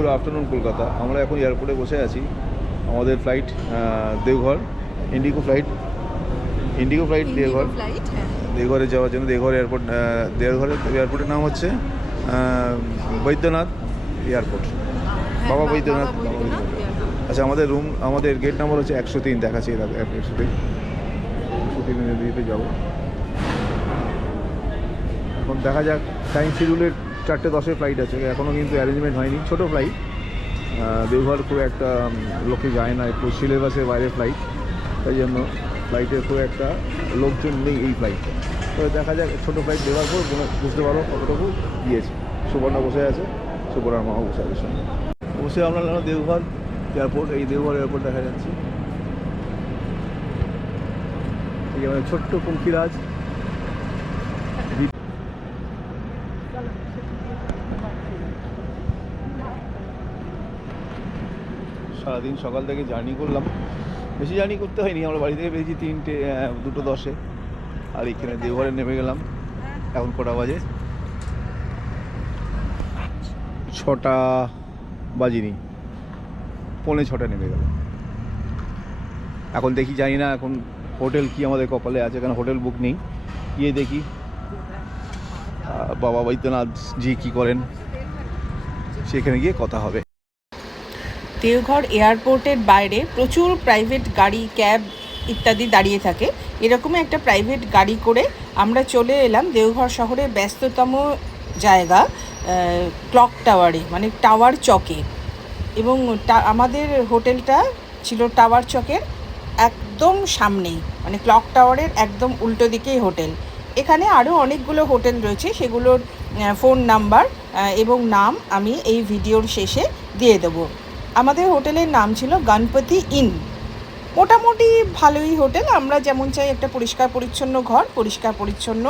Good afternoon Kolkata. আমরা এখন এয়ারপোর্টে বসে আছি। আমাদের flight Deoghar IndiGo flight IndiGo flight Deoghar. হ্যাঁ। দেওঘরে যাওয়ার জন্য দেওঘর এয়ারপোর্ট দেওঘরের এয়ারপোর্টের নাম হচ্ছে বৈদ্যনাথ এয়ারপোর্ট। বাবা বৈদ্যনাথ বাবা বৈদ্যনাথ। আচ্ছা আমাদের রুম আমাদের গেট নাম্বার হচ্ছে একশো তিন দেখাচ্ছি একশো তিন। একশো তিন দিতে যাব। এখন দেখা যাক টাইম শিডিউলের চারটে দশের ফ্লাইট আছে। এখনও কিন্তু অ্যারেঞ্জমেন্ট হয়নি। ছোটো ফ্লাইট দেওঘর খুব একটা লোকে যায় না। একটু সিলেবাসের বাইরে ফ্লাইট তাই জন্য ফ্লাইটে খুব একটা লোকজন নেই এই ফ্লাইটটা তো দেখা যাক ছোটো ফ্লাইট দেওয়ার পর বুঝে- বুঝতে পারো কতটুকু গিয়েছে সুবর্ণা বসে আছে সুবর্ণার মামা বসে আছে সঙ্গে। অবশ্যই আমরা হলো দেওঘর এয়ারপোর্ট এই দেওঘর এয়ারপোর্ট দেখা যাচ্ছে। এই আমাদের ছোট্ট পঙ্খিরাজ। সারাদিন সকাল থেকে জার্নি করলাম। বেশি জার্নি করতে হয়নি, আমরা বাড়ি থেকে বেরিয়েছি তিনটে দুটো দশে। আর এখানে দেওঘরে নেমে গেলাম। এখন কটা বাজে? ছটা বাজিনি। পৌনে ছটা নেমে গেল এখন দেখি, জানি না এখন হোটেল কি আমাদের কপালে আছে, কারণ হোটেল বুক নেই। গিয়ে দেখি। বাবা বৈদ্যনাথ জি কী করেন, সেখানে গিয়ে কথা হবে। দেওঘর এয়ারপোর্টের বাইরে প্রচুর প্রাইভেট গাড়ি ক্যাব ইত্যাদি দাঁড়িয়ে থাকে। এরকমই একটা প্রাইভেট গাড়ি করে আমরা চলে এলাম দেওঘর শহরের ব্যস্ততম জায়গা ক্লক টাওয়ারে মানে টাওয়ার চকে। এবং আমাদের হোটেলটা ছিল টাওয়ার চকের একদম সামনেই মানে ক্লক টাওয়ারের একদম উল্টো দিকেই হোটেল। এখানে আরও অনেকগুলো হোটেল রয়েছে, সেগুলোর ফোন নাম্বার এবং নাম আমি এই ভিডিওর শেষে দিয়ে দেবো। আমাদের হোটেলের নাম ছিল গণপতি ইন। মোটামুটি ভালোই হোটেল। আমরা যেমন চাই একটা পরিষ্কার পরিচ্ছন্ন ঘর পরিষ্কার পরিচ্ছন্ন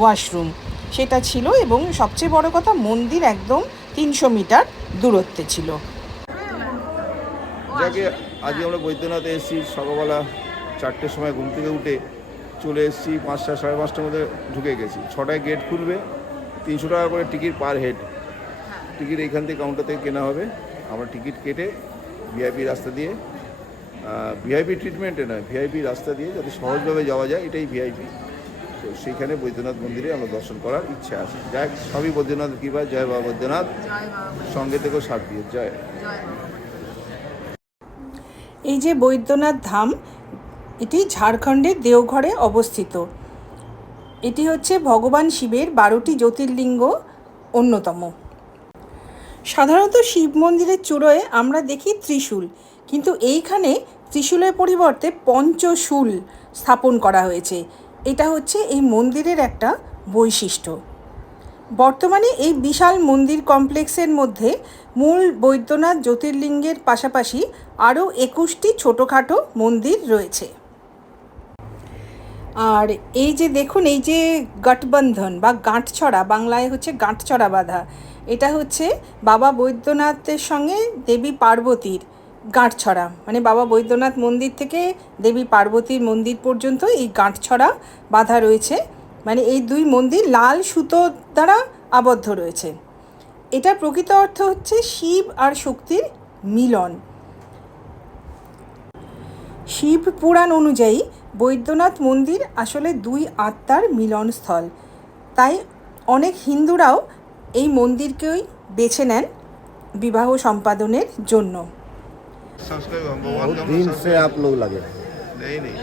ওয়াশরুম সেটা ছিল এবং সবচেয়ে বড় কথা মন্দির একদম তিনশো মিটার দূরত্বে ছিল। যাকে আজকে আমরা বৈদ্যনাথে এসেছি। সকালবেলা চারটের সময় ঘুম থেকে উঠে চলে এসেছি। পাঁচটা সাড়ে পাঁচটার মধ্যে ঢুকে গেছি। ছটায় গেট খুলবে। তিনশো টাকা করে টিকিট পার হেড টিকিট এইখান থেকে কাউন্টার থেকে কেনা হবে। আমরা টিকিট কেটে ভিআইপি রাস্তা দিয়ে ভিআইপি ট্রিটমেন্টে নয় ভিআইপি রাস্তা দিয়ে যাতে সহজভাবে যাওয়া যায় এটাই ভিআইপি তো সেইখানে বৈদ্যনাথ মন্দিরে আমরা দর্শন করার ইচ্ছা আছে। যাক সবই বৈদ্যনাথ কৃপা জয় বাবা বৈদ্যনাথ। সঙ্গে থেকেও সাথ দিয়ে। জয়। এই যে বৈদ্যনাথ ধাম এটি ঝাড়খণ্ডের দেওঘরে অবস্থিত। এটি হচ্ছে ভগবান শিবের বারোটি জ্যোতির্লিঙ্গ অন্যতম। সাধারণত শিব মন্দিরের চূড়োয় আমরা দেখি ত্রিশূল, কিন্তু এইখানে ত্রিশূলের পরিবর্তে পঞ্চশূল স্থাপন করা হয়েছে। এটা হচ্ছে এই মন্দিরের একটা বৈশিষ্ট্য। বর্তমানে এই বিশাল মন্দির কমপ্লেক্সের মধ্যে মূল বৈদ্যনাথ জ্যোতির্লিঙ্গের পাশাপাশি আরও একুশটি ছোটোখাটো মন্দির রয়েছে। আর এই যে দেখুন, এই যে গঠবন্ধন বা গাঁটছড়া, বাংলায় হচ্ছে গাঁটছড়া বাঁধা এটা হচ্ছে বাবা বৈদ্যনাথের সঙ্গে দেবী পার্বতীর গাঁটছড়া। মানে বাবা বৈদ্যনাথ মন্দির থেকে দেবী পার্বতীর মন্দির পর্যন্ত এই গাঁটছড়া বাঁধা রয়েছে। মানে এই দুই মন্দির লাল সুতো দ্বারা আবদ্ধ রয়েছে। এটা প্রকৃত অর্থ হচ্ছে শিব আর শক্তির মিলন। শিব পুরাণ অনুযায়ী বৈদ্যনাথ মন্দির আসলে দুই আত্মার মিলনস্থল। তাই অনেক হিন্দুরাও এই মন্দিরকেই বেছে নেন বিবাহ সম্পাদনের জন্য बहुत दिन से आप लोग लगे नहीं नहीं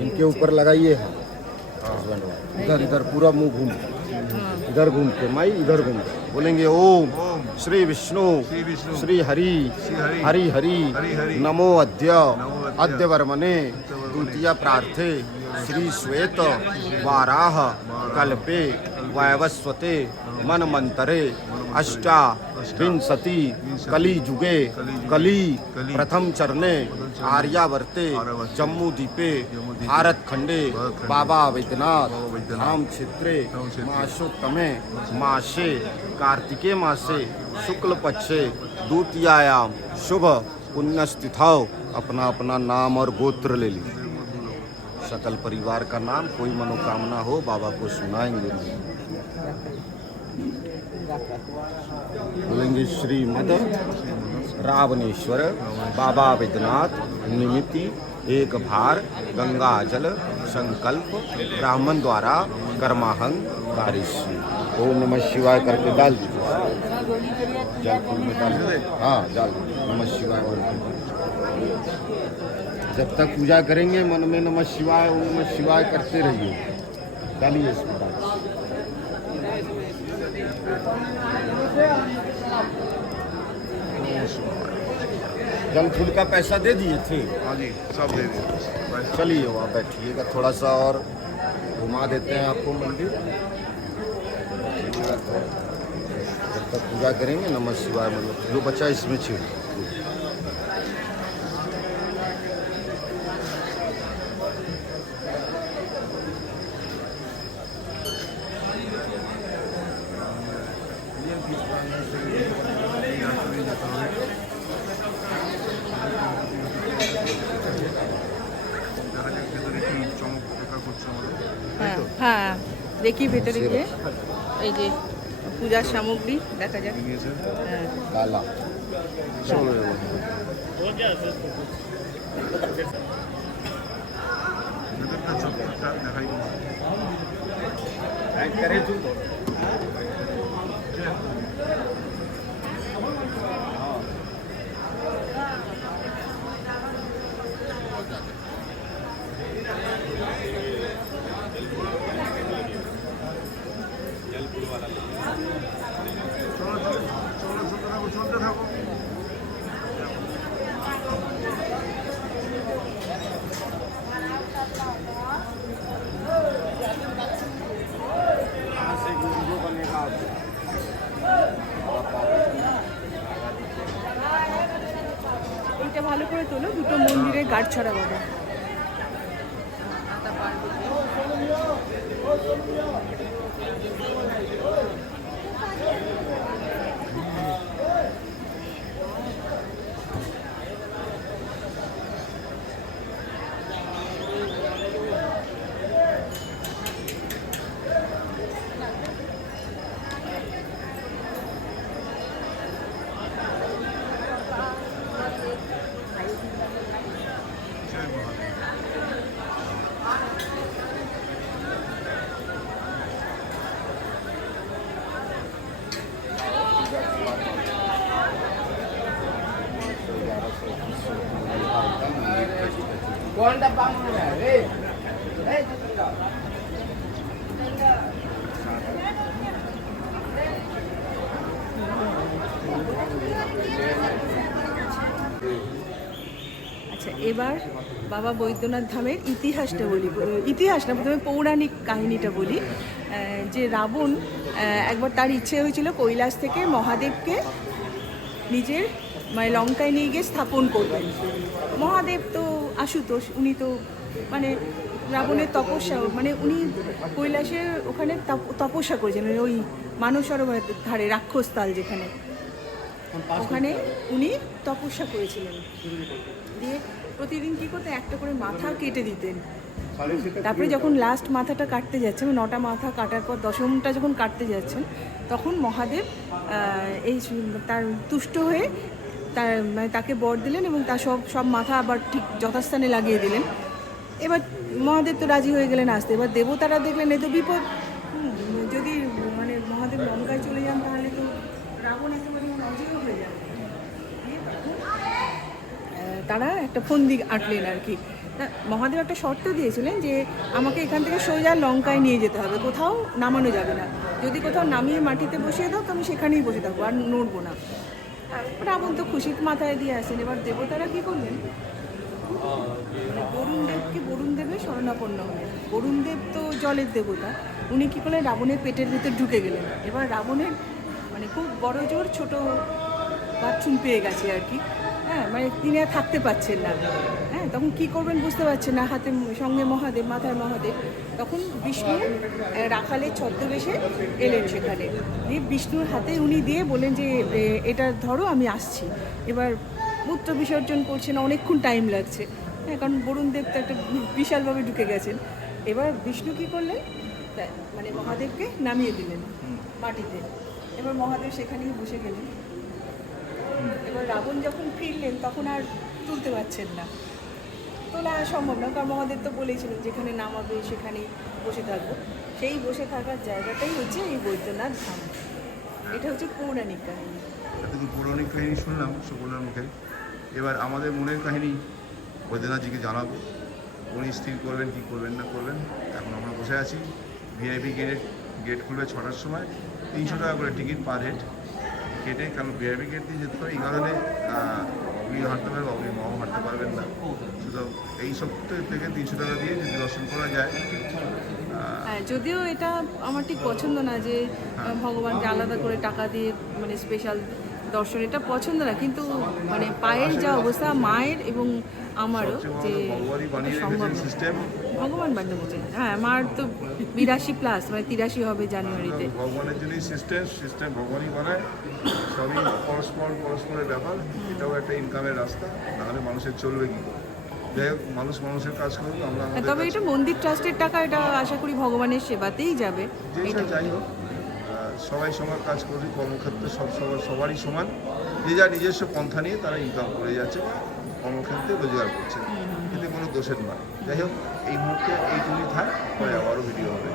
इनके ऊपर लगाइए हस्बैंड वाइफ इधर इधर पूरा मुंह घूम इधर घूम के माई इधर घूम के बोलेंगे ओम ओम श्री विष्णु श्री विष्णु श्री हरि श्री हरि हरि हरि हरि हरि नमो अद्य नमो अद्य अद्य वर्मने द्वितीय प्रार्थे श्री श्वेत वाराह कल्पे वैवस्वते मन मंतरे अष्टा विंशति कली जुगे कली प्रथम चरणे आर्यावर्ते जम्मू द्वीपे भारत खंडे बाबा वैद्यनाथ धाम क्षेत्रे मासोत्तमे मासे कार्तिके मासे शुक्ल पक्षे द्वितीयायाम शुभ पुण्यस्थितौ अपना अपना नाम और गोत्र ले ली सकल परिवार का नाम, कोई मनोकामना हो, बाबा को सुनाएँगे बोलेंगे श्रीमद रावणेश्वर, बाबा विद्यनाथ निमिति एक भार, गंगा जल, संकल्प, ब्राह्मण द्वारा कर्माहंग कारिष्य ओम नमः शिवाय करके डाल दीजिए। हाँ डाल नमः शिवाय। के। जब तक पूजा करेंगे मन में नमः शिवाय ओम नमः शिवाय करते रहिए। डालिए इसमें जल फूल का पैसा दे दिए थे हाँ जी सब दे दिए। चलिए वहाँ बैठिएगा थोड़ा सा और घुमा देते हैं आपको मंदिर। जब तक पूजा करेंगे नमः शिवाय मतलब जो बच्चा इसमें छेड़ হ্যাঁ হ্যাঁ দেখি ভেতরে গিয়ে। এই যে পূজার সামগ্রী দেখা যাক। হ্যাঁ। করে তোলো দুটো মন্দিরে গাঢ় ছড়া বাবা আচ্ছা এবার বাবা বৈদ্যনাথ ধামের ইতিহাসটা বলি। ইতিহাস না, প্রথমে পৌরাণিক কাহিনীটা বলি। যে রাবণ একবার তার ইচ্ছে হয়েছিল কৈলাস থেকে মহাদেবকে নিজের মানে লঙ্কায় নিয়ে গিয়ে স্থাপন করবেন। মহাদেব তো আশুতোষ উনি তো মানে রাবণের তপস্যা মানে উনি কৈলাসের ওখানে তপস্যা করেছেন ওই মানস সরোবরের ধারে রাক্ষসতাল যেখানে। ওখানে উনি তপস্যা করেছিলেন। দিয়ে প্রতিদিন কী করতেন? একটা করে মাথা কেটে দিতেন। তারপরে যখন লাস্ট মাথাটা কাটতে যাচ্ছেন মানে নটা মাথা কাটার পর দশমটা যখন কাটতে যাচ্ছেন তখন মহাদেব এই তার তুষ্ট হয়ে তার মানে তাকে বর দিলেন এবং তার সব সব মাথা আবার ঠিক যথাস্থানে লাগিয়ে দিলেন। এবার মহাদেব তো রাজি হয়ে গেলেন আসতে। এবার দেবতারা দেখলেন, এ তো বিপদ। যদি মানে মহাদেব লঙ্কায় চলে যান তাহলে তো রাবণ একেবারে অজয় হয়ে যাবে। তারা একটা ফন্দি আঁটলেন আর কি। মহাদেব একটা শর্ত দিয়েছিলেন যে আমাকে এখান থেকে সোজা লঙ্কায় নিয়ে যেতে হবে, কোথাও নামানো যাবে না। যদি কোথাও নামিয়ে মাটিতে বসিয়ে দাও তো আমি সেখানেই বসে থাকব, আর নড়বো না। রাবণ তো খুশির মাথায় দিয়ে আসেন। এবার দেবতারা কি করলেন? মানে বরুণ দেবকে বরুণ দেবের শরণাপন্ন হলেন। বরুণ দেব তো জলের দেবতা। উনি কী করলেন? রাবণের পেটের ভিতর ঢুকে গেলেন। এবার রাবণের মানে খুব বড় জোর ছোট বাথরুম পেয়ে গেছে আর কি। হ্যাঁ মানে তিনি আর থাকতে পারছেন না। হ্যাঁ তখন কি করবেন বুঝতে পারছেন না, হাতে সঙ্গে মহাদেব, মাথায় মহাদেব। তখন বিষ্ণু রাখালের ছদ্মবেশে এলেন সেখানে। দিয়ে বিষ্ণুর হাতে উনি দিয়ে বলেন যে এটা ধরো, আমি আসছি। এবার মূত্র বিসর্জন করছে না, অনেকক্ষণ টাইম লাগছে। হ্যাঁ কারণ বরুণ দেব তো একটা বিশালভাবে ঢুকে গেছেন। এবার বিষ্ণু কী করলেন? মানে মহাদেবকে নামিয়ে দিলেন মাটিতে। এবার মহাদেব সেখানেই বসে গেলেন। এবার রাবণ যখন ফিরলেন তখন আর তুলতে পারছেন না। তোলা সম্ভব না কারণ মহাদেব তো বলেছিলেন যেখানে নামাবে সেখানেই বসে থাকব। সেই বসে থাকার জায়গাটাই হচ্ছে এই বৈদ্যনাথ ধাম। এটা হচ্ছে পৌরাণিক কাহিনী। পৌরাণিক কাহিনী শুনলাম সুকন্যার মুখে। এবার আমাদের মনের কাহিনী বৈদ্যনাথজিকে জানাব। উনি স্থির করবেন কি করবেন না করবেন এখন আমরা বসে আছি। ভিআইপি গেটের গেট খুলবে ছটার সময়। তিনশো টাকা করে টিকিট পার হেড কেটে কারণ বিআরবি গেট দিয়ে যেতে হয় এই কারণে অগ্নি উনি হাঁটতে পারবেন অগ্নি মাও হাঁটতে পারবেন না। সুতরাং এই সপ্তাহ থেকে তিনশো টাকা দিয়ে যদি দর্শন করা যায় হ্যাঁ যদিও এটা আমার ঠিক পছন্দ না যে ভগবানকে আলাদা করে টাকা দিয়ে মানে স্পেশাল দর্শন এটা পছন্দ না কিন্তু মানে পায়ের যা অবস্থা মায়ের এবং আমারও যে সিস্টেম ভগবান বানিয়েছেন হ্যাঁ আমার তো বিরাশি প্লাস মানে তিরাশি হবে জানুয়ারিতে। ভগবানের জন্যই সিস্টেম সিস্টেম ভগবানই বানায়। সবই পরস্পর পরস্পরের ব্যাপার। এটাও একটা ইনকামের রাস্তা নাহলে মানুষের চলবে কি মানুষ মানুষের কাজ করুক আমরা হ্যাঁ, তবে এটা মন্দির ট্রাস্টের টাকা এটা আশা করি ভগবানের সেবাতেই যাবে। এটা যাই হোক সবাই সবার কাজ করবে কর্মক্ষেত্রে সব সবার সবারই সমান। যে যার নিজস্ব পন্থা নিয়ে তারা ইনকাম করে যাচ্ছে বা কর্মক্ষেত্রে রোজগার করছে। এতে কোনো দোষের নয়। যাই হোক এই মুহূর্তে এইটুকুই থাক পরে আবারও ভিডিও হবে।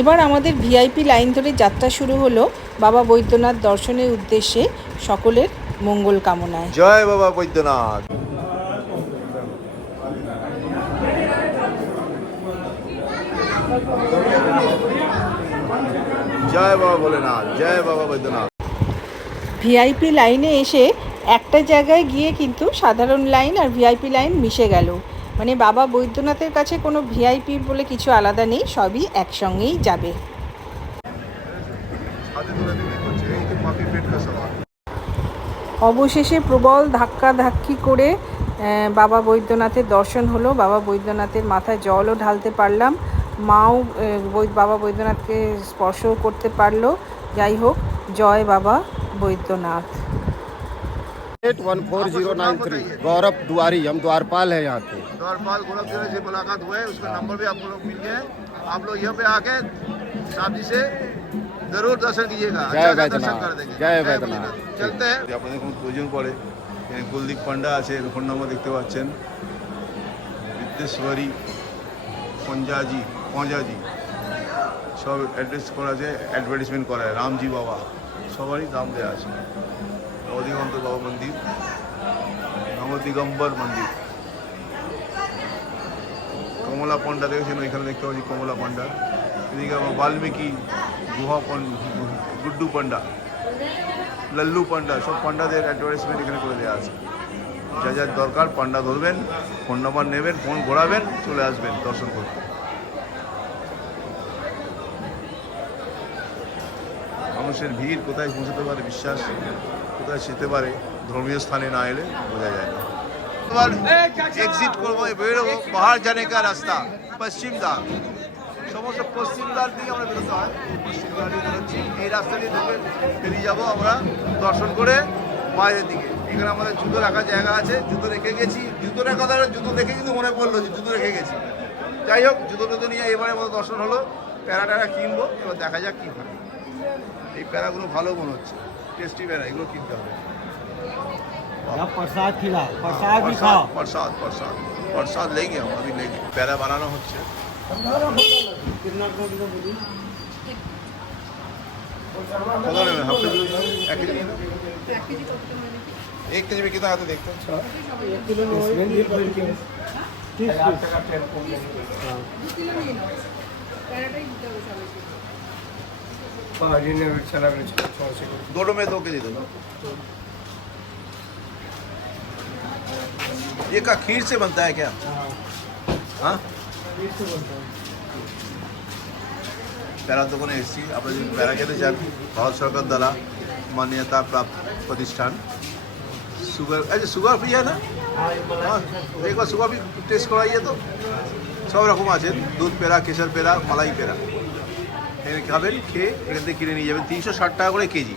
এবার আমাদের ভিআইপি লাইন ধরে যাত্রা শুরু হলো বাবা বৈদ্যনাথ দর্শনের উদ্দেশ্যে। সকলের মঙ্গল কামনায়। জয় বাবা বৈদ্যনাথ। জয় বাবা ভোলেনাথ জয় বাবা বৈদ্যনাথ। ভিআইপি লাইনে এসে একটা জায়গায় গিয়ে কিন্তু সাধারণ লাইন আর ভিআইপি লাইন মিশে গেল। মানে বাবা বৈদ্যনাথের কাছে কোনো ভিআইপি বলে কিছু আলাদা নেই সবই একসঙ্গেই যাবে। অবশেষে প্রবল ধাক্কা ধাক্কি করে বাবা বৈদ্যনাথের দর্শন হলো। বাবা বৈদ্যনাথের মাথায় জলও ঢালতে পারলাম। মাও আহ, বৈ- বাবা বৈদ্যনাথকে স্পর্শও করতে পারলো যাই হোক জয় বাবা Baidyanath eight one four zero nine three Gaurav Duari हम द्वारपाल है यहाँ के द्वारपाल गौरव जी से मुलाकात हुआ है उसका नंबर भी आप लोग मिल गया है आप लोग यहाँ पे आके साहब जी से जरूर दर्शन कीजिएगा जय अच्छा से वैद्यनाथ, दर्शन कर देंगे जय वैद्यनाथ। চলতে हैं আপনাদের কোনো প্রয়োজন পড়ে এখানে কুলদীপ পান্ডা আছে ফোন নাম্বার দেখতে পাচ্ছেন বিদ্যেশ্বরী পঞ্জাজি পঞ্জাজি সব অ্যাড্রেস করা আছে অ্যাডভার্টিসমেন্ট করা হয় রামজি বাবা, সবারই দাম দেওয়া আছে। অধিকন্ত বাবা মন্দির নবদিগম্বর মন্দির। কমলা পান্ডা দেখেছেন? ওইখানে দেখতে পাচ্ছি কমলা পান্ডা এদিকে আমার বাল্মীকি, গুহা গুড্ডু পান্ডা লাল্লু পান্ডা সব পান্ডাদের অ্যাডভার্টাইজমেন্ট এখানে করে দেওয়া আছে। যা যা দরকার পান্ডা ধরবেন ফোন নাম্বার নেবেন ফোন ঘোরাবেন, চলে আসবেন দর্শন করতে। মানুষের ভিড় কোথায় পৌঁছতে পারে, বিশ্বাস কোথায় যেতে পারে, ধর্মীয় স্থানে না এলে বোঝা যায় না। এবার এক্সিট করব বেরোবো, পাহাড় জানে কা রাস্তা, পশ্চিম দ্বার। সমস্ত পশ্চিম দ্বার দিয়ে আমরা বেরোতে হয়। পশ্চিম দ্বার বেরোচ্ছি, এই রাস্তা দিয়ে ঢুকে বেরিয়ে যাব আমরা দর্শন করে বাইরের দিকে। এখানে আমাদের জুতো রাখার জায়গা আছে, জুতো রেখে গেছি। জুতো রাখা দ্বারা জুতো দেখে কিন্তু মনে পড়ল যে জুতো রেখে গেছি। যাই হোক, জুতো টুতো নিয়ে এবারে মতো দর্শন হলো প্যারা ট্যারা কিনবো, এবার দেখা যাক কী হয়। এই প্যারাগুলো ভালো মনে হচ্ছে টেস্টি প্যারা এগুলো কিনতে হবে अब प्रसाद खिला प्रसाद भी खाओ प्रसाद प्रसाद प्रसाद लेंगे हम अभी लेंगे प्यारा बनाना হচ্ছে कौन है हाफ केजी एक केजी है ना? एक केजी में कितना आता देखते हैं दोनों में दो केजी दो ये का खीर से बनता है क्या हाँ প্যারা দোকানে এসেছি আপনারা যদি প্যারা খেতে চান ভারত সরকার দ্বারা মান্যতা প্রাপ্ত প্রতিষ্ঠান সুগার আচ্ছা সুগার ফ্রি है ना हाँ একবার সুগার ফ্রি টেস্ট করাইয়ে তো সব রকম আছে দুধ পেড়া কেশর পেড়া মালাই পেড়া এখানে খাবেন খেয়ে এখান থেকে কিনে নিয়ে যাবেন। তিনশো ষাট টাকা করে কেজি।